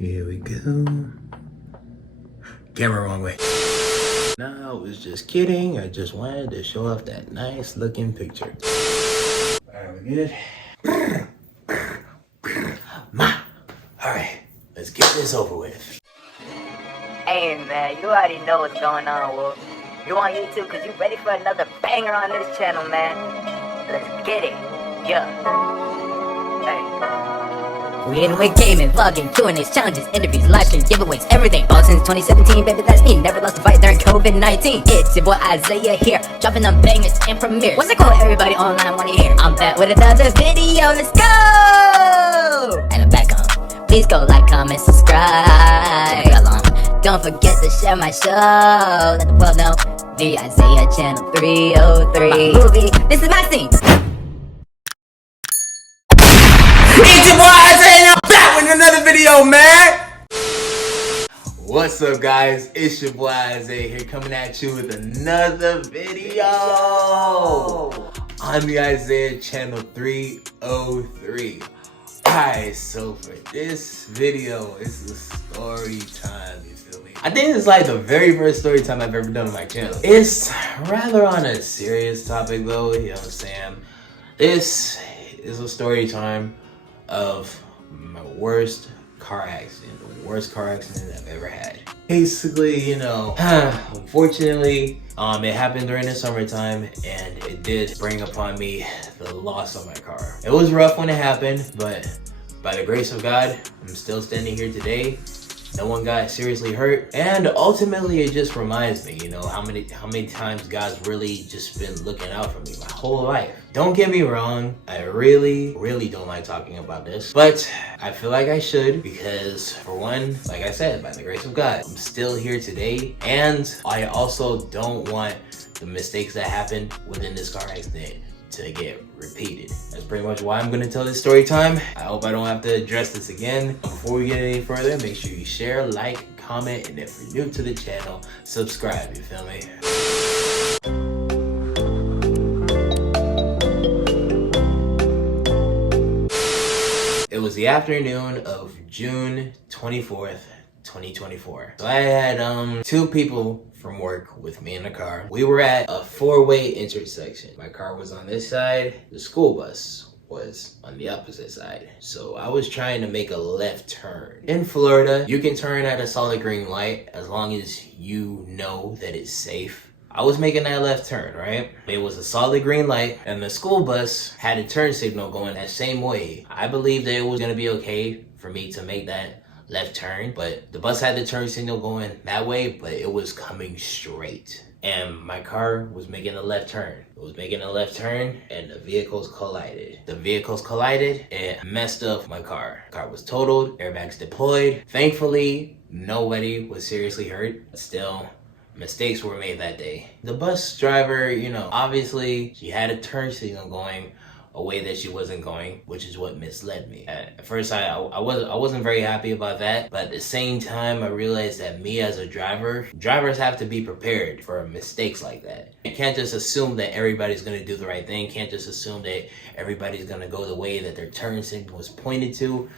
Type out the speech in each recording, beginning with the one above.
Here we go. Camera wrong way. No, I was just kidding. I just wanted to show off that nice looking picture. Alright, we good? Alright, let's get this over with. Hey man, you already know what's going on, Wolf. You on YouTube because you ready for another banger on this channel, man. Let's get it. Yeah. Hey. We in with gaming, vlogging, Q&A's, challenges, interviews, live streams, giveaways, everything. All since 2017, baby, that's me. Never lost a fight during COVID-19. It's your boy Isaiah here, dropping them bangers and premieres. What's it called? Everybody online wanna hear. I'm back with another video, let's go! And I'm back on. Please go like, comment, subscribe. Don't forget to share my show. Let the world know. The Isaiah Channel 303. My movie, this is my scene. It's your boy Isaiah, and I'm back with another video, man! What's up, guys? It's your boy Isaiah here, coming at you with another video on the Isaiah Channel 303. Alright, so for this video, it's a story time, you feel me? I think it's like the very first story time I've ever done on my channel. It's rather on a serious topic though, you know what I'm saying? This is a story time of my worst car accident, the worst car accident I've ever had. Basically, you know, unfortunately, it happened during the summertime and it did bring upon me the loss of my car. It was rough when it happened, but by the grace of God, I'm still standing here today. No one got seriously hurt, and ultimately it just reminds me, you know, how many times God's really just been looking out for me my whole life. Don't get me wrong, I really don't like talking about this, but I feel like I should because, for one, like I said, by the grace of God, I'm still here today, and I also don't want the mistakes that happened within this car accident to get repeated. That's pretty much why I'm gonna tell this story time. I hope I don't have to address this again. Before we get any further, make sure you share, like, comment, and if you're new to the channel, subscribe, you feel me? It was the afternoon of June 24th, 2024. So I had two people from work with me in the car. We were at a four-way intersection. My car was on this side, the school bus was on the opposite side. So I was trying to make a left turn. In Florida, you can turn at a solid green light as long as you know that it's safe. I was making that left turn, right? It was a solid green light and the school bus had a turn signal going that same way. I believed that it was gonna be okay for me to make that left turn, but the bus had the turn signal going that way, but it was coming straight. And my car was making a left turn. It was making a left turn and the vehicles collided. The vehicles collided and messed up my car. The car was totaled, airbags deployed. Thankfully, nobody was seriously hurt. Still, mistakes were made that day. The bus driver, you know, obviously she had a turn signal going a way that she wasn't going, which is what misled me. At first, I wasn't very happy about that, but at the same time, I realized that me as a drivers have to be prepared for mistakes like that. You can't just assume that everybody's gonna do the right thing. Can't just assume that everybody's gonna go the way that their turn signal was pointed to.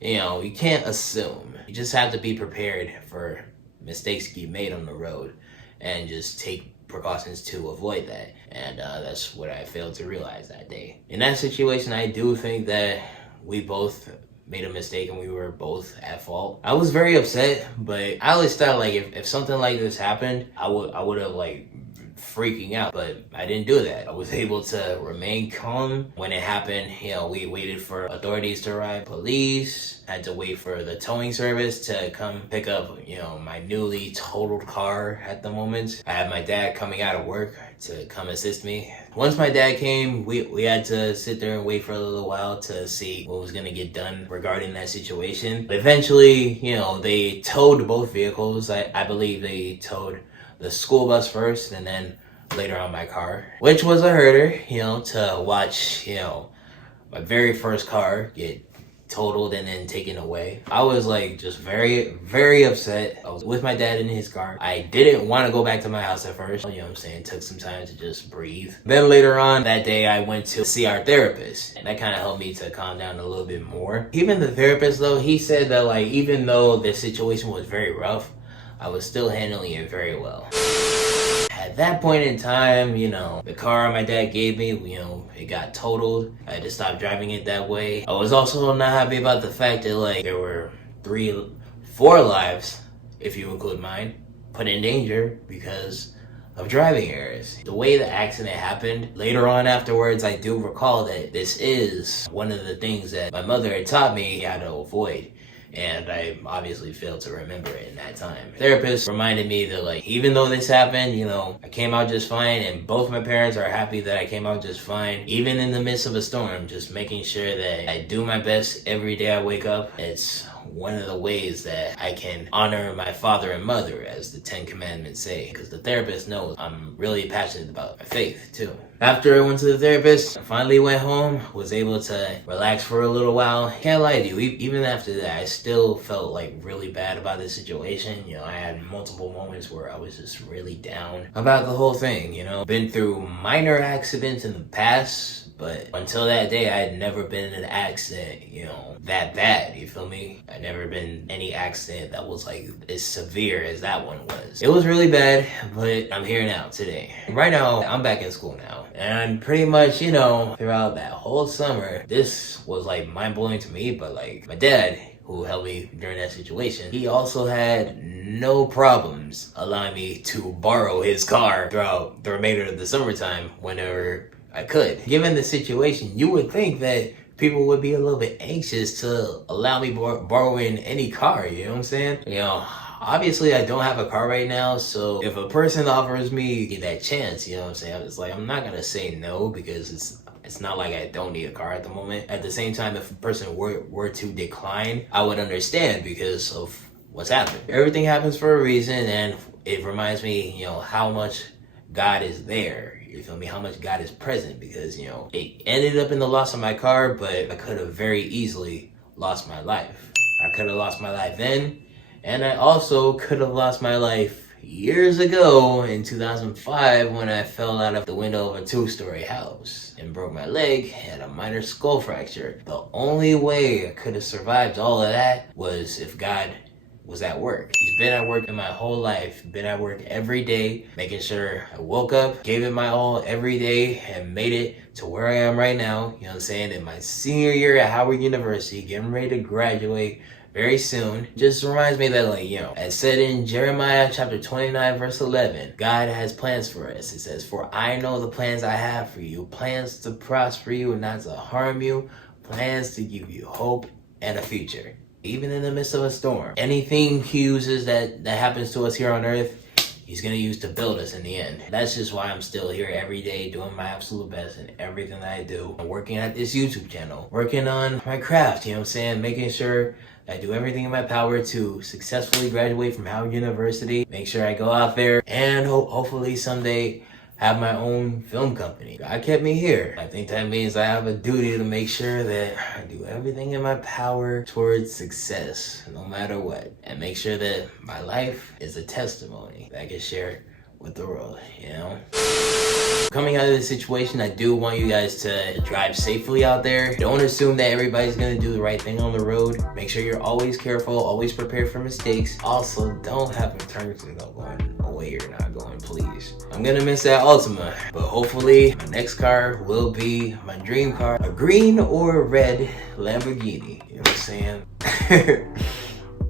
You know, you can't assume. You just have to be prepared for mistakes to be made on the road and just take precautions to avoid that, and that's what I failed to realize that day. In that situation, I do think that we both made a mistake and we were both at fault. I was very upset, but I always thought like if something like this happened, I would have like freaking out, but I didn't do that. I was able to remain calm when it happened. You know, we waited for authorities to arrive, police, had to wait for the towing service to come pick up, you know, my newly totaled car at the moment. I had my dad coming out of work to come assist me. Once my dad came, we had to sit there and wait for a little while to see what was gonna get done regarding that situation. But eventually, you know, they towed both vehicles. I believe they towed the school bus first and then later on my car, which was a herder, you know, to watch, you know, my very first car get totaled and then taken away. I was like just very, very upset. I was with my dad in his car. I didn't want to go back to my house at first. You know what I'm saying? It took some time to just breathe. Then later on that day, I went to see our therapist, and that kind of helped me to calm down a little bit more. Even the therapist though, he said that like, even though the situation was very rough, I was still handling it very well. At that point in time, you know, the car my dad gave me, you know, it got totaled. I had to stop driving it that way. I was also not happy about the fact that like there were 4 lives, if you include mine, put in danger because of driving errors. The way the accident happened, later on afterwards, I do recall that this is one of the things that my mother had taught me how to avoid. And I obviously failed to remember it in that time. Therapist reminded me that like, even though this happened, you know, I came out just fine, and both my parents are happy that I came out just fine. Even in the midst of a storm, just making sure that I do my best every day I wake up. It's one of the ways that I can honor my father and mother, as the 10 Commandments say, because the therapist knows I'm really passionate about my faith too. After I went to the therapist, I finally went home, was able to relax for a little while. Can't lie to you, even after that, I still felt like really bad about the situation. You know, I had multiple moments where I was just really down about the whole thing, you know. Been through minor accidents in the past, but until that day, I had never been in an accident, you know, that bad, you feel me? I'd never been in any accident that was like as severe as that one was. It was really bad, but I'm here now today. Right now, I'm back in school now. And pretty much, you know, throughout that whole summer, this was like mind-blowing to me, but like my dad, who helped me during that situation, he also had no problems allowing me to borrow his car throughout the remainder of the summertime whenever I could. Given the situation, you would think that people would be a little bit anxious to allow me borrowing any car, you know what I'm saying? You know, obviously I don't have a car right now, so if a person offers me that chance, you know what I'm saying, it's like I'm not gonna say no, because it's not like I don't need a car at the moment. At the same time, if a person were to decline, I would understand because of what's happened. Everything happens for a reason, and it reminds me, you know, how much God is there. You feel me? How much God is present, because, you know, it ended up in the loss of my car, but I could have very easily lost my life. I could have lost my life then, and I also could have lost my life years ago in 2005 when I fell out of the window of a 2-story house and broke my leg, had a minor skull fracture. The only way I could have survived all of that was if God was at work. He's been at work in my whole life, been at work every day, making sure I woke up, gave it my all every day, and made it to where I am right now. You know what I'm saying? In my senior year at Howard University, getting ready to graduate very soon. Just reminds me that, like, you know, as said in Jeremiah chapter 29 verse 11, God has plans for us. It says, "For I know the plans I have for you, plans to prosper you and not to harm you, plans to give you hope and a future." Even in the midst of a storm, anything he uses that happens to us here on earth, he's gonna use to build us in the end. That's just why I'm still here every day doing my absolute best in everything that I do. I'm working at this YouTube channel, working on my craft, you know what I'm saying? Making sure I do everything in my power to successfully graduate from Howard University. Make sure I go out there and hopefully someday have my own film company. God kept me here. I think that means I have a duty to make sure that I do everything in my power towards success, no matter what. And make sure that my life is a testimony that I can share with the world, you know? Coming out of this situation, I do want you guys to drive safely out there. Don't assume that everybody's gonna do the right thing on the road. Make sure you're always careful, always prepared for mistakes. Also, don't have a turn signal going away you're not going, please. I'm gonna miss that Ultima, but hopefully my next car will be my dream car, a green or a red Lamborghini. You know what I'm saying?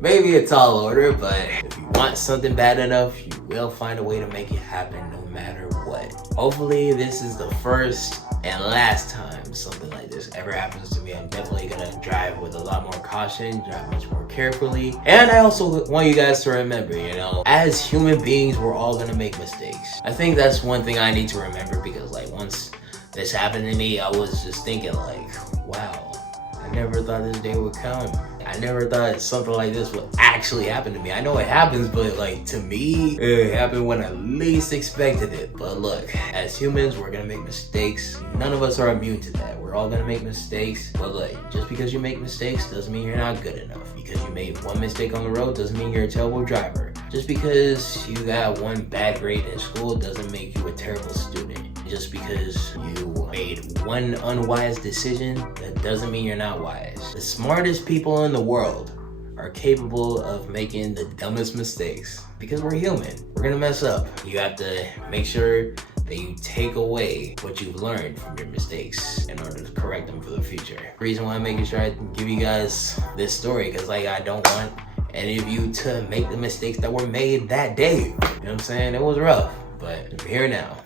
Maybe a tall order, but if you want something bad enough, you will find a way to make it happen no matter what. Hopefully this is the first and last time something like this ever happens to me. I'm definitely gonna drive with a lot more caution, drive much more carefully. And I also want you guys to remember, you know, as human beings, we're all gonna make mistakes. I think that's one thing I need to remember, because like once this happened to me, I was just thinking like, wow, I never thought this day would come. I never thought something like this would actually happen to me. I know it happens, but like to me, it happened when I least expected it. But look, as humans, we're gonna make mistakes. None of us are immune to that. We're all gonna make mistakes. But look, just because you make mistakes doesn't mean you're not good enough. Because you made one mistake on the road doesn't mean you're a terrible driver. Just because you got one bad grade in school doesn't make you a terrible student. Just because you made one unwise decision, that doesn't mean you're not wise. The smartest people in the world are capable of making the dumbest mistakes because we're human. We're gonna mess up. You have to make sure that you take away what you've learned from your mistakes in order to correct them for the future. The reason why I'm making sure I give you guys this story, because like I don't want any of you to make the mistakes that were made that day. You know what I'm saying? It was rough. But here now,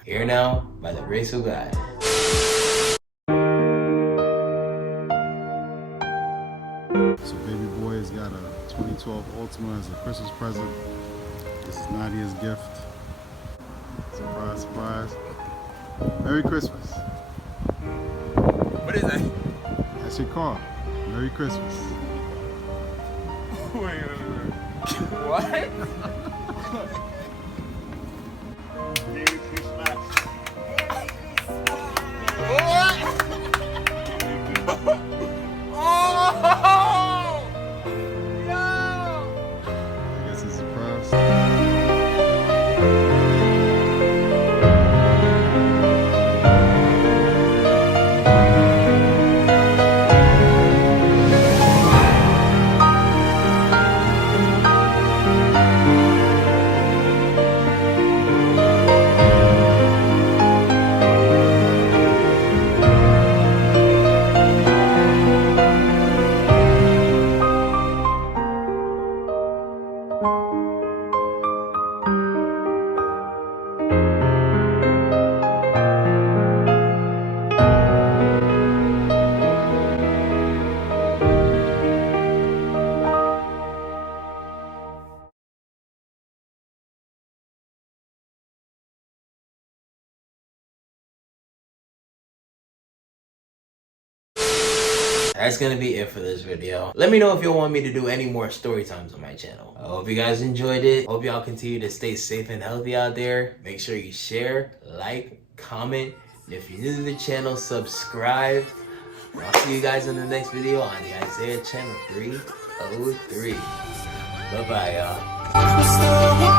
by the grace of God. So baby boy has got a 2012 Ultima as a Christmas present. This is Nadia's gift. Surprise, surprise. Merry Christmas. What is that? That's your car. Merry Christmas. Wait. What? I guess it's a surprise. That's gonna be it for this video. Let me know if you want me to do any more story times on my channel. I hope you guys enjoyed it. Hope y'all continue to stay safe and healthy out there. Make sure you share, like, comment, and if you're new to the channel, subscribe. And I'll see you guys in the next video on the Isaiah channel 303. Bye-bye, y'all.